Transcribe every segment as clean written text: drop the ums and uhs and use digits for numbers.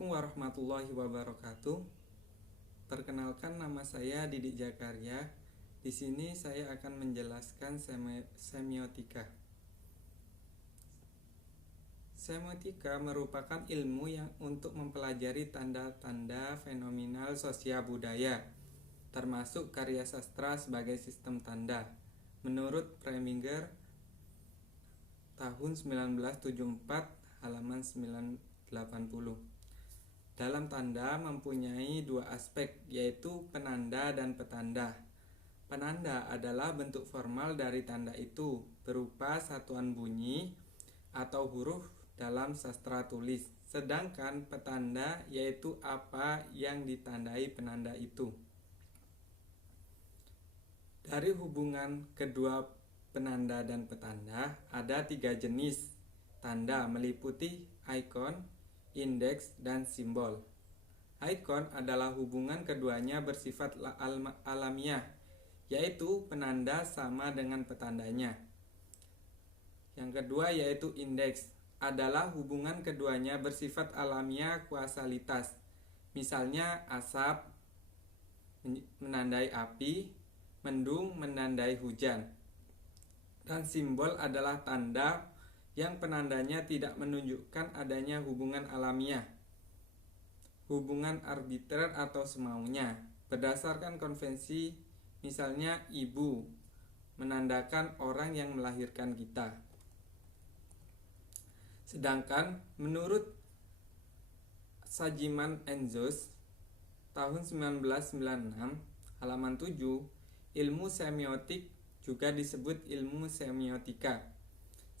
Assalamualaikum warahmatullahi wabarakatuh. Perkenalkan, nama saya Didik Jakarya. Di sini saya akan menjelaskan semiotika. Semiotika merupakan ilmu yang untuk mempelajari tanda-tanda fenomenal sosial budaya, termasuk karya sastra sebagai sistem tanda. Menurut Preminger tahun 1974 halaman 980. Dalam tanda mempunyai dua aspek, yaitu penanda dan petanda. Penanda adalah bentuk formal dari tanda itu, berupa satuan bunyi atau huruf dalam sastra tulis. Sedangkan petanda yaitu apa yang ditandai penanda itu. Dari hubungan kedua penanda dan petanda, ada tiga jenis tanda meliputi ikon, indeks, dan simbol. Ikon adalah hubungan keduanya bersifat alamiah, yaitu penanda sama dengan petandanya. Yang kedua yaitu indeks, adalah hubungan keduanya bersifat alamiah kausalitas. Misalnya asap menandai api, mendung menandai hujan. Dan simbol adalah tanda yang penandanya tidak menunjukkan adanya hubungan alamiah, hubungan arbitrer atau semaunya, berdasarkan konvensi. Misalnya ibu menandakan orang yang melahirkan kita. Sedangkan menurut Sajiman Enzos tahun 1996 halaman 7, ilmu semiotik juga disebut ilmu semiotika.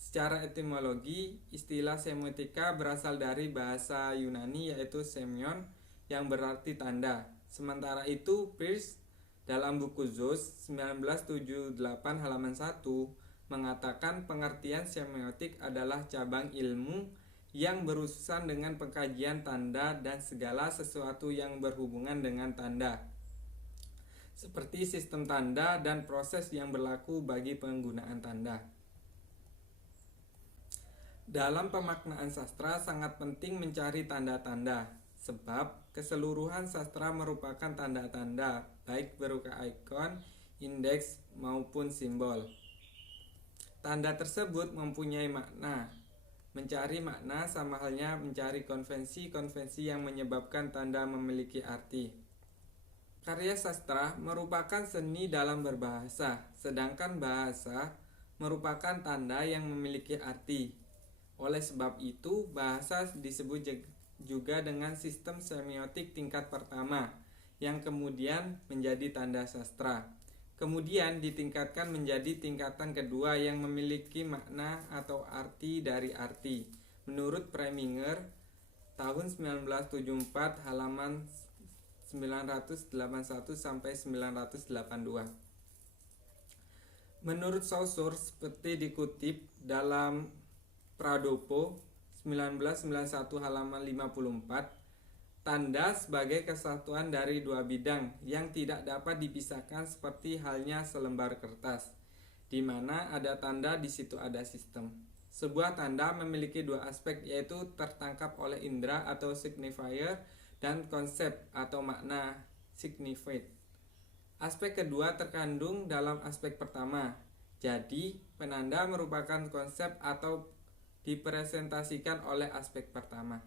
Secara etimologi, istilah semiotika berasal dari bahasa Yunani yaitu semion yang berarti tanda. Sementara itu, Peirce dalam buku Zos 1978 halaman 1 mengatakan pengertian semiotik adalah cabang ilmu yang berurusan dengan pengkajian tanda dan segala sesuatu yang berhubungan dengan tanda, seperti sistem tanda dan proses yang berlaku bagi penggunaan tanda. Dalam pemaknaan sastra sangat penting mencari tanda-tanda, sebab keseluruhan sastra merupakan tanda-tanda, baik berupa ikon, indeks, maupun simbol. Tanda tersebut mempunyai makna. Mencari makna sama halnya mencari konvensi-konvensi yang menyebabkan tanda memiliki arti. Karya sastra merupakan seni dalam berbahasa, sedangkan bahasa merupakan tanda yang memiliki arti. Oleh sebab itu, bahasa disebut juga dengan sistem semiotik tingkat pertama, yang kemudian menjadi tanda sastra. Kemudian ditingkatkan menjadi tingkatan kedua yang memiliki makna atau arti dari arti. Menurut Preminger tahun 1974 halaman 981 sampai 982. Menurut Saussure, seperti dikutip dalam Pradopo 1991 halaman 54, tanda sebagai kesatuan dari dua bidang yang tidak dapat dipisahkan seperti halnya selembar kertas. Di mana ada tanda, di situ ada sistem. Sebuah tanda memiliki dua aspek, yaitu tertangkap oleh indera atau signifier dan konsep atau makna signified. Aspek kedua terkandung dalam aspek pertama. Jadi, penanda merupakan konsep atau dipresentasikan oleh aspek pertama.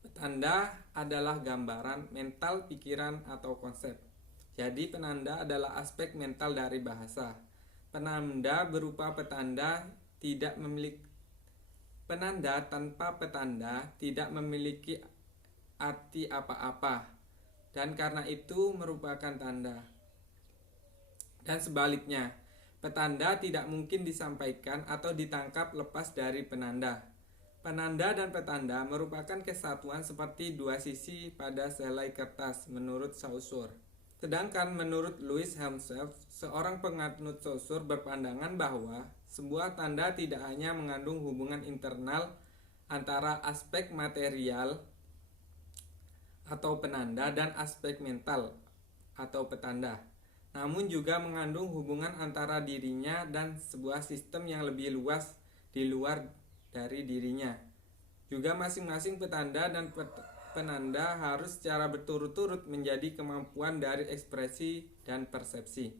Petanda adalah gambaran mental, pikiran, atau konsep. Jadi penanda adalah aspek mental dari bahasa. Penanda berupa petanda tidak memiliki penanda tanpa petanda tidak memiliki arti apa-apa, dan karena itu merupakan tanda. Dan sebaliknya, petanda tidak mungkin disampaikan atau ditangkap lepas dari penanda. Penanda dan petanda merupakan kesatuan seperti dua sisi pada selai kertas menurut Saussure. Sedangkan menurut Louis Himself, seorang penganut Saussure berpandangan bahwa sebuah tanda tidak hanya mengandung hubungan internal antara aspek material atau penanda dan aspek mental atau petanda, namun juga mengandung hubungan antara dirinya dan sebuah sistem yang lebih luas di luar dari dirinya. Juga masing-masing petanda dan penanda harus secara berturut-turut menjadi kemampuan dari ekspresi dan persepsi.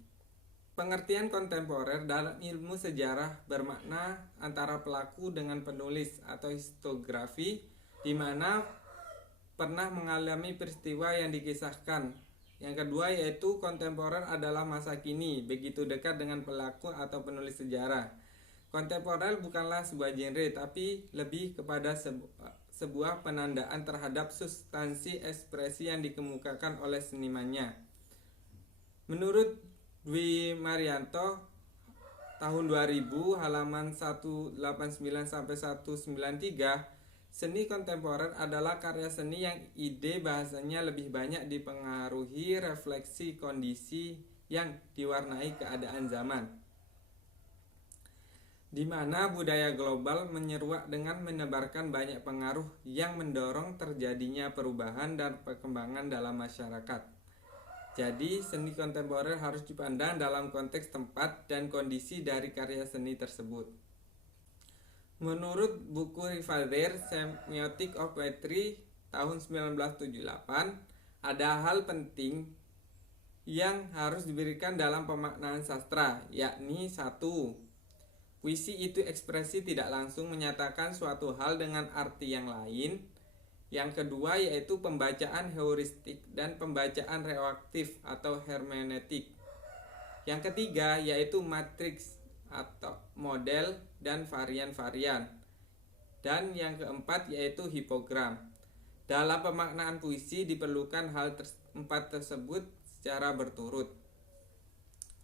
Pengertian kontemporer dalam ilmu sejarah bermakna antara pelaku dengan penulis atau historiografi, di mana pernah mengalami peristiwa yang dikisahkan. Yang kedua yaitu kontemporer adalah masa kini, begitu dekat dengan pelaku atau penulis sejarah. Kontemporer bukanlah sebuah genre, tapi lebih kepada sebuah penandaan terhadap substansi ekspresi yang dikemukakan oleh senimannya. Menurut Dwi Marianto tahun 2000 halaman 189-193, seni kontemporer adalah karya seni yang ide bahasanya lebih banyak dipengaruhi refleksi kondisi yang diwarnai keadaan zaman, di mana budaya global menyeruak dengan menebarkan banyak pengaruh yang mendorong terjadinya perubahan dan perkembangan dalam masyarakat. Jadi, seni kontemporer harus dipandang dalam konteks tempat dan kondisi dari karya seni tersebut. Menurut buku Rivaldare, Semiotics of Poetry tahun 1978, ada hal penting yang harus diberikan dalam pemaknaan sastra, yakni 1. Puisi itu ekspresi tidak langsung menyatakan suatu hal dengan arti yang lain. Yang kedua yaitu pembacaan heuristik dan pembacaan reaktif atau hermeneutik. Yang ketiga yaitu matriks atau model dan varian-varian. Dan yang keempat yaitu hipogram. Dalam pemaknaan puisi diperlukan hal empat tersebut secara berturut.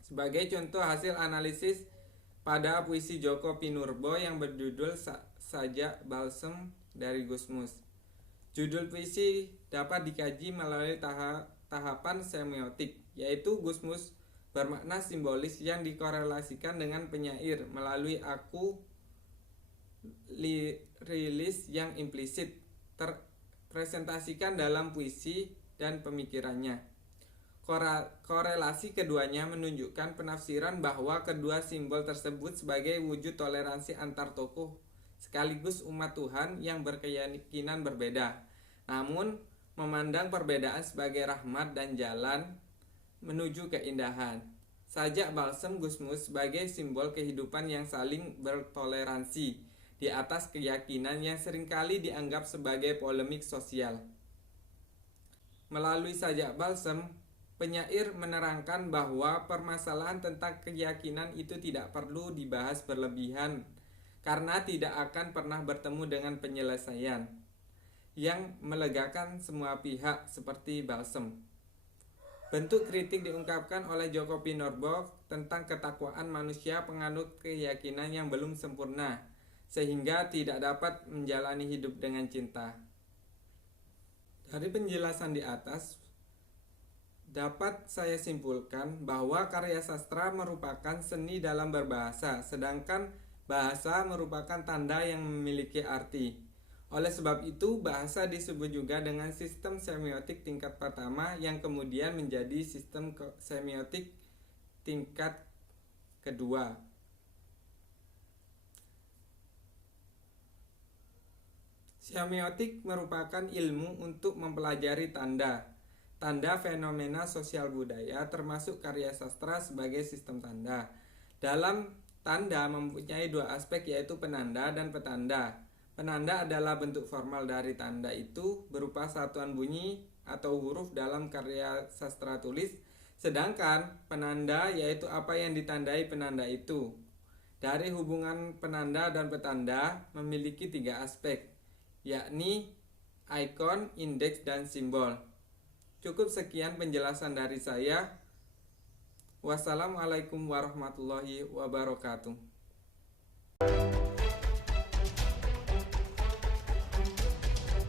Sebagai contoh hasil analisis pada puisi Djoko Pinurbo yang berjudul Sajak Balsem dari Gusmus. Judul puisi dapat dikaji melalui tahapan semiotik, yaitu Gusmus bermakna simbolis yang dikorelasikan dengan penyair melalui aku rilis yang implisit terpresentasikan dalam puisi dan pemikirannya. Korelasi keduanya menunjukkan penafsiran bahwa kedua simbol tersebut sebagai wujud toleransi antar tokoh sekaligus umat Tuhan yang berkeyakinan berbeda, namun memandang perbedaan sebagai rahmat dan jalan menuju keindahan. Sajak balsem Gusmus sebagai simbol kehidupan yang saling bertoleransi di atas keyakinan yang seringkali dianggap sebagai polemik sosial. Melalui sajak balsem, penyair menerangkan bahwa permasalahan tentang keyakinan itu tidak perlu dibahas berlebihan karena tidak akan pernah bertemu dengan penyelesaian yang melegakan semua pihak seperti balsem. Bentuk kritik diungkapkan oleh Djoko Pinurbo tentang ketakwaan manusia penganut keyakinan yang belum sempurna, sehingga tidak dapat menjalani hidup dengan cinta. Dari penjelasan di atas, dapat saya simpulkan bahwa karya sastra merupakan seni dalam berbahasa, sedangkan bahasa merupakan tanda yang memiliki arti. Oleh sebab itu, bahasa disebut juga dengan sistem semiotik tingkat pertama yang kemudian menjadi sistem semiotik tingkat kedua. Semiotik merupakan ilmu untuk mempelajari tanda fenomena sosial budaya, termasuk karya sastra sebagai sistem tanda. Dalam tanda mempunyai dua aspek, yaitu penanda dan petanda. Penanda adalah bentuk formal dari tanda itu berupa satuan bunyi atau huruf dalam karya sastra tulis, sedangkan penanda yaitu apa yang ditandai penanda itu. Dari hubungan penanda dan petanda memiliki tiga aspek, yakni ikon, indeks, dan simbol. Cukup sekian penjelasan dari saya. Wassalamualaikum warahmatullahi wabarakatuh.